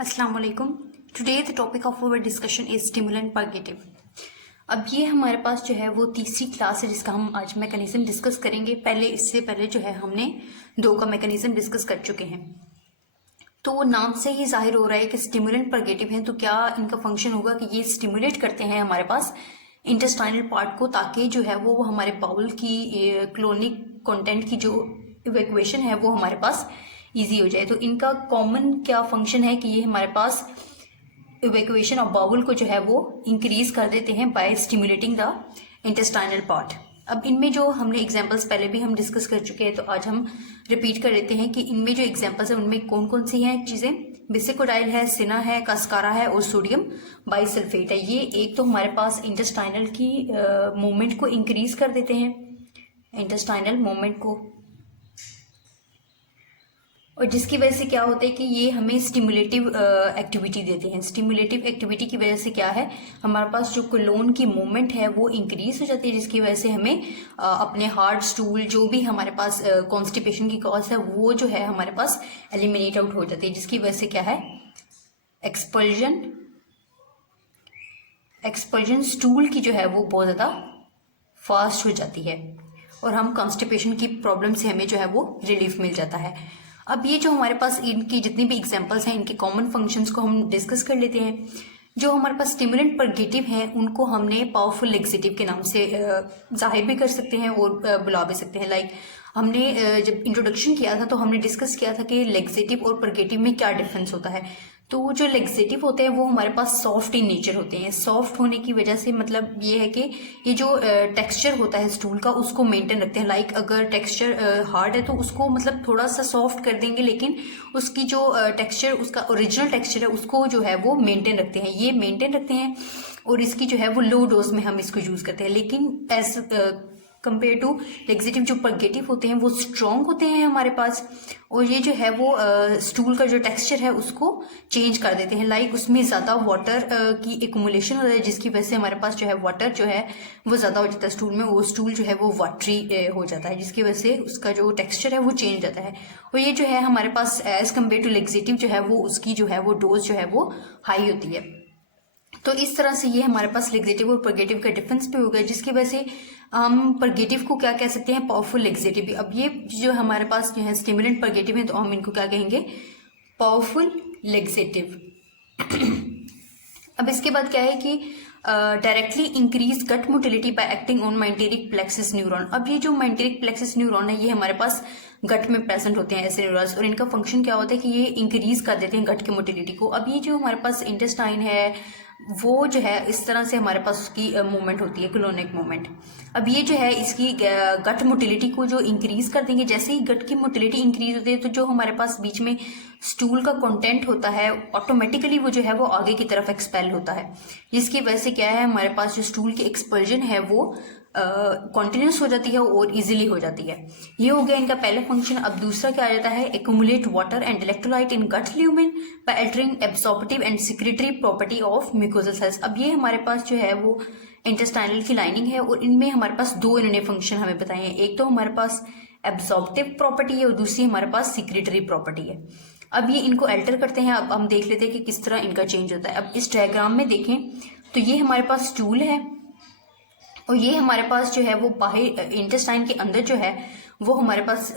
अस्सलाम वालेकुम। Today the topic of our discussion is stimulant purgative. अब ये हमारे पास जो है वो तीसरी क्लास है जिसका हम आज मैकेनिज्म डिस्कस करेंगे। इससे पहले जो है हमने दो का मैकेनिज्म डिस्कस कर चुके हैं। तो नाम से ही जाहिर हो रहा है कि स्टिमुलेंट परगेटिव है, तो क्या इनका फंक्शन होगा कि ये स्टिमुलेट करते हैं हमारे पास इंटेस्टाइनल पार्ट को, ताकि जो है वो हमारे बाउल की क्लोनिक कंटेंट की जो इवैक्यूएशन है वो हमारे पास इजी हो जाए। तो इनका कॉमन क्या फंक्शन है कि ये हमारे पास इवैक्यूएशन ऑफ बाउल को जो है वो इंक्रीज कर देते हैं by stimulating the intestinal part. अब इनमें जो हमने एग्जांपल्स पहले भी हम डिस्कस कर चुके हैं, तो आज हम रिपीट कर लेते हैं कि इनमें जो एग्जांपल्स हैं उनमें कौन कौन सी हैं चीज़ें। बिसिकोडाइल है, सिना है, कास्कारा है और सोडियम बाइसल्फेट है। ये एक तो हमारे पास इंटेस्टाइनल की मूवमेंट को इंक्रीज कर देते हैं, इंटेस्टाइनल मूवमेंट को, और जिसकी वजह से क्या होता है कि ये हमें स्टिमुलेटिव एक्टिविटी देते हैं। स्टिमुलेटिव एक्टिविटी की वजह से क्या है, हमारे पास जो कोलोन की मूवमेंट है वो इंक्रीज हो जाती है, जिसकी वजह से हमें अपने हार्ड स्टूल जो भी हमारे पास कॉन्स्टिपेशन की कॉज है वो जो है हमारे पास एलिमिनेट आउट हो जाती है, जिसकी वजह से क्या है एक्सपल्जन स्टूल की जो है वो बहुत ज़्यादा फास्ट हो जाती है और हम कॉन्स्टिपेशन की प्रॉब्लम से हमें जो है वो रिलीफ मिल जाता है। अब ये जो हमारे पास इनकी जितनी भी एग्जांपल्स हैं, इनके कॉमन फंक्शंस को हम डिस्कस कर लेते हैं। जो हमारे पास स्टिमुलेंट परगेटिव हैं उनको हमने पावरफुल लेक्सेटिव के नाम से जाहिर भी कर सकते हैं और बुला भी सकते हैं। लाइक हमने जब इंट्रोडक्शन किया था तो हमने डिस्कस किया था कि लेक्सेटिव और परगेटिव में क्या डिफरेंस होता है। तो जो लेक्सेटिव होते हैं वो हमारे पास सॉफ्ट इन नेचर होते हैं। सॉफ्ट होने की वजह से मतलब ये है कि ये जो टेक्सचर होता है स्टूल का उसको मेंटेन रखते हैं। लाइक अगर टेक्सचर हार्ड है तो उसको मतलब थोड़ा सा सॉफ्ट कर देंगे, लेकिन उसकी जो टेक्सचर उसका ओरिजिनल टेक्सचर है उसको जो है वो मेंटेन रखते हैं, ये मेंटेन रखते हैं। और इसकी जो है वो लो डोज में हम इसको यूज करते हैं। लेकिन एज कंपेयर टू लेक्सेटिव जो परगेटिव होते हैं वो स्ट्रॉन्ग होते हैं हमारे पास, और ये जो है वो स्टूल का जो टेक्सचर है उसको चेंज कर देते हैं। लाइक उसमें ज़्यादा वाटर की एक्यूमुलेशन हो जाती है, जिसकी वजह से हमारे पास जो है वाटर जो है वो ज़्यादा हो जाता है स्टूल में, वो स्टूल जो है वो वाटरी हो जाता है, जिसकी वजह से उसका जो टेक्सचर है वो चेंज हो जाता है। और ये जो है हमारे पास एज कम्पेयर टू लेक्सेटिव जो है वो उसकी जो है वो डोज जो है वो हाई होती है। तो इस तरह से ये हमारे पास लेक्सेटिव और परगेटिव का डिफरेंस भी हो गया, जिसकी वजह से हम परगेटिव को क्या कह सकते हैं, पावरफुल लेक्सेटिव। अब ये जो हमारे पास जो है स्टिमुलेंट परगेटिव है तो हम इनको क्या कहेंगे, पावरफुल लेक्सेटिव। अब इसके बाद क्या है कि directly increase gut motility by acting on myenteric plexus neuron. अब ये जो मेंटेरिक प्लेक्सिस न्यूरॉन है ये हमारे पास गट में प्रेजेंट होते हैं ऐसे न्यूरॉन्स, और इनका फंक्शन क्या होता है कि ये इंक्रीज कर देते हैं गट की मोटिलिटी को। अब ये जो हमारे पास इंटेस्टाइन है वो जो है इस तरह से हमारे पास उसकी मूवमेंट होती है, क्लोनिक मूवमेंट। अब ये जो है इसकी गट मोटिलिटी को जो इंक्रीज कर देंगे, जैसे ही गट की मोटिलिटी इंक्रीज होती है तो जो हमारे पास बीच में स्टूल का कंटेंट होता है ऑटोमेटिकली वो जो है वो आगे की तरफ एक्सपेल होता है, जिसकी वजह से क्या है हमारे पास जो स्टूल की एक्सपल्जन है वो कॉन्टिन्यूस हो जाती है और इजीली हो जाती है। ये हो गया इनका पहला फंक्शन। अब दूसरा क्या आ जाता है, accumulate water and electrolyte in gut lumen by altering absorptive and secretory property of mucosal cells. अब ये हमारे पास जो है वो इंटेस्टाइनल की लाइनिंग है और इनमें हमारे पास दो इन्होंने फंक्शन हमें बताए हैं। एक तो हमारे पास एब्सॉर्प्टिव प्रॉपर्टी है और दूसरी हमारे पास सिक्रेटरी प्रॉपर्टी है। अब ये इनको अल्टर करते हैं। अब हम देख लेते हैं कि किस तरह इनका चेंज होता है। अब इस डायग्राम में देखें तो ये हमारे पास स्टूल है और ये हमारे पास जो है वो बाहर इंटेस्टाइन के अंदर जो है वो हमारे पास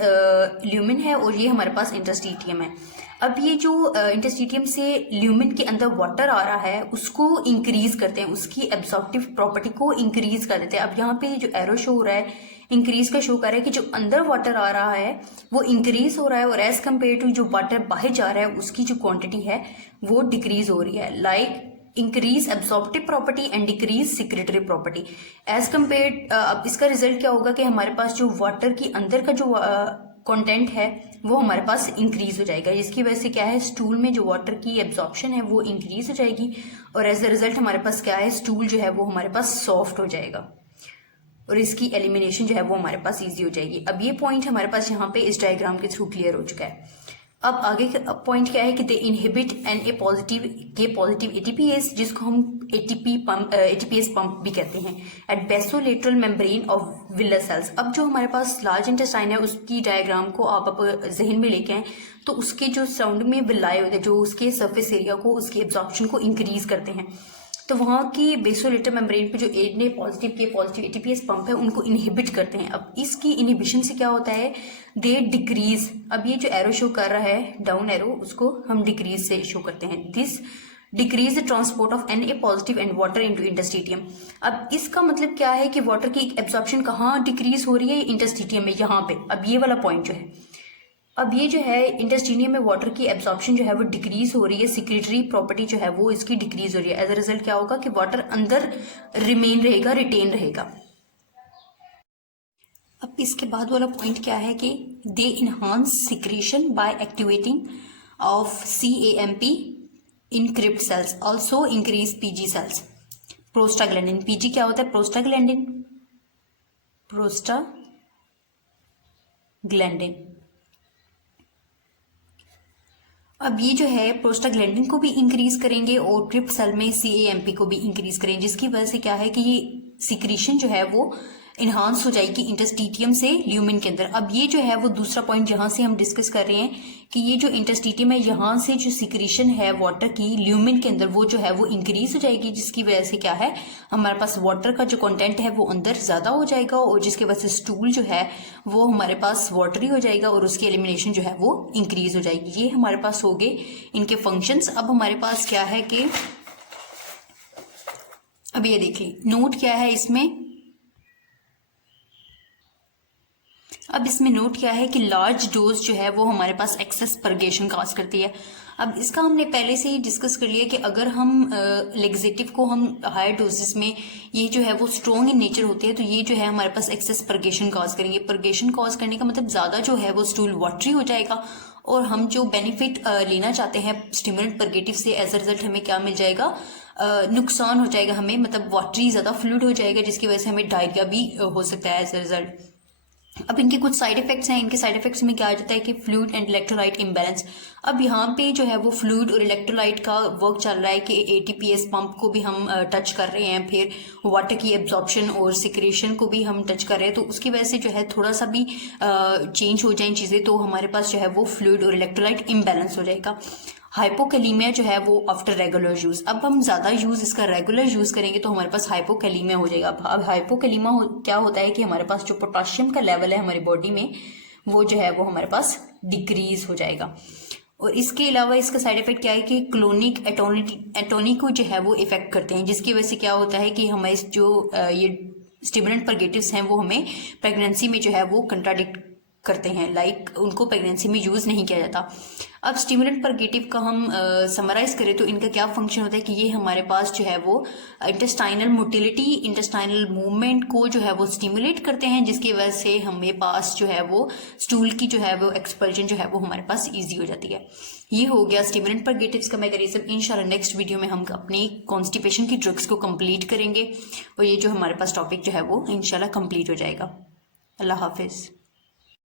ल्यूमिन है और ये हमारे पास इंटरस्टिटियम है। अब ये जो इंटरस्टिटियम से ल्यूमिन के अंदर वाटर आ रहा है उसको इंक्रीज करते हैं, उसकी एब्सॉर्प्टिव प्रॉपर्टी को इंक्रीज कर देते हैं। अब यहाँ पे जो एरो शो हो रहा है इंक्रीज का शो कर रहा है कि जो अंदर वाटर आ रहा है वो इंक्रीज हो रहा है, और एज कम्पेयर टू जो वाटर बाहर जा रहा है उसकी जो क्वांटिटी है वो डिक्रीज हो रही है। Like increase absorptive property and decrease secretory property as compare. अब इसका रिजल्ट क्या होगा कि हमारे पास जो वाटर की अंदर का जो कंटेंट है वो हमारे पास इंक्रीज हो जाएगा, जिसकी वजह से क्या है स्टूल में जो वाटर की एब्जॉर्प्शन है वो इंक्रीज हो जाएगी, और एज अ रिजल्ट हमारे पास क्या है स्टूल जो है वो हमारे पास सॉफ्ट हो जाएगा और इसकी एलिमिनेशन जो है वो हमारे पास ईजी हो जाएगी। अब ये पॉइंट हमारे पास यहाँ पे इस डायग्राम के थ्रू क्लियर हो चुका है। अब आगे का पॉइंट क्या है कि दे इनहिबिट पॉजिटिव एटीपीएस, जिसको हम एटीपीएस पंप भी कहते हैं, at basolateral membrane of villar cells. अब जो हमारे पास लार्ज इंटेस्टाइन है उसकी डायग्राम को आप जहन में लेके आए तो उसके जो सराउंडिंग में विलाए होते हैं जो उसके सरफेस एरिया को, उसकी एब्जॉर्प्शन को इंक्रीज करते हैं, तो वहाँ की बेसोलेटरल मेम्ब्रेन पे जो ए पॉजिटिव एटीपीएस पंप है उनको इनहिबिट करते हैं। अब इसकी इनहिबिशन से क्या होता है, दे डिक्रीज, अब ये जो एरो शो कर रहा है डाउन एरो, उसको हम डिक्रीज से शो करते हैं, this decrease the transport of Na positive and water into interstitium. अब इसका मतलब क्या है कि वाटर की एब्जॉर्प्शन कहाँ डिक्रीज हो रही है, इंटरस्टिटियम में, यहाँ पे। अब ये वाला पॉइंट जो है, अब ये जो है इंटेस्टिनियम में वाटर की एब्जॉर्प्शन जो है वो डिक्रीज हो रही है, सिक्रेटरी प्रॉपर्टी जो है वो इसकी डिक्रीज हो रही है। एज अ रिजल्ट क्या होगा कि वाटर अंदर रिमेन रहेगा, रिटेन रहेगा। अब इसके बाद वाला पॉइंट क्या है कि they enhance secretion by activating of CAMP in crypt cells, also increase PG cells. Prostaglandin, PG क्या होता है, प्रोस्टाग्लैंडिन। अब ये जो है प्रोस्टाग्लैंडिन को भी इंक्रीज करेंगे और क्रिप्ट सेल में CAMP को भी इंक्रीज करेंगे, जिसकी वजह से क्या है कि ये सिक्रीशन जो है वो इन्हांस हो जाएगी इंटरस्टिटियम से ल्यूमेन के अंदर। अब ये जो है वो दूसरा पॉइंट जहां से हम डिस्कस कर रहे हैं कि ये जो इंटरस्टिटियम है यहाँ से जो सिक्रीशन है वाटर की ल्यूमेन के अंदर वो जो है वो इंक्रीज हो जाएगी, जिसकी वजह से क्या है हमारे पास वाटर का जो कंटेंट है वो अंदर ज्यादा हो जाएगा और जिसकी वजह से स्टूल जो है वो हमारे पास वाटरी हो जाएगा और उसकी एलिमिनेशन जो है वो इंक्रीज हो जाएगी। ये हमारे पास हो गए इनके फंक्शंस। अब हमारे पास क्या है कि अब ये देखिए नोट क्या है इसमें, अब इसमें नोट क्या है कि लार्ज डोज जो है वो हमारे पास एक्सेस परगेशन काज करती है। अब इसका हमने पहले से ही डिस्कस कर लिया कि अगर हम लेग्जेटिव को हम हायर डोजेस में ये जो है वो स्ट्रॉन्ग इन नेचर होते हैं तो ये जो है हमारे पास एक्सेस परगेशन काज करेंगे। परगेशन काज करने का मतलब ज्यादा जो है वो स्टूल वाटरी हो जाएगा और हम जो बेनिफिट लेना चाहते हैं स्टिमुलेंट परगेटिव से एज अ रिजल्ट हमें क्या मिल जाएगा, नुकसान हो जाएगा हमें, मतलब वाटरी ज्यादा फ्लूइड हो जाएगा जिसकी वजह से हमें डायरिया भी हो सकता है एज अ रिजल्ट। अब इनके कुछ साइड इफेक्ट्स हैं, इनके साइड इफेक्ट्स में क्या आ जाता है कि फ्लूइड एंड इलेक्ट्रोलाइट इम्बैलेंस। अब यहाँ पे जो है वो फ्लूइड और इलेक्ट्रोलाइट का वर्क चल रहा है कि एटीपीएस पंप को भी हम टच कर रहे हैं, फिर वाटर की एब्जॉर्प्शन और सिक्रेशन को भी हम टच कर रहे हैं, तो उसकी वजह से जो है थोड़ा सा भी चेंज हो जाए चीज़ें तो हमारे पास जो है वो फ्लूइड और इलेक्ट्रोलाइट इम्बैलेंस हो जाएगा। हाइपोकैलीमिया जो है वो आफ्टर रेगुलर यूज, अब हम ज्यादा यूज इसका रेगुलर यूज करेंगे तो हमारे पास हाइपोकैलीमिया हो जाएगा। अब हाइपोकैलीमिया क्या होता है कि हमारे पास जो पोटाशियम का लेवल है हमारी बॉडी में वो जो है वो हमारे पास डिक्रीज हो जाएगा। और इसके अलावा इसका साइड इफेक्ट क्या है कि क्लोनिक एटोनिक को जो है वो इफेक्ट करते हैं, जिसकी वजह से क्या होता है कि हमारे जो ये स्टिमुलेंट परगेटिव्स हैं वो हमें प्रेगनेंसी में जो है वो कंट्राडिक्ट करते हैं, लाइक उनको प्रेगनेंसी में यूज नहीं किया जाता। अब स्टिमुलेंट परगेटिव का हम समराइज करें तो इनका क्या फंक्शन होता है कि ये हमारे पास जो है वो इंटेस्टाइनल मोटिलिटी, इंटेस्टाइनल मूवमेंट को जो है वो स्टिमुलेट करते हैं, जिसकी वजह से हमें पास जो है वो स्टूल की जो है वो एक्सपल्जन जो है वो हमारे पास इजी हो जाती है। ये हो गया स्टिमुलेंट परगेटिव्स का मैकेनिज्म। इंशाल्लाह नेक्स्ट वीडियो में हम अपनी कॉन्स्टिपेशन की ड्रग्स को कंप्लीट करेंगे और ये जो हमारे पास टॉपिक जो है वो इंशाल्लाह कंप्लीट हो जाएगा। अल्लाह हाफिज।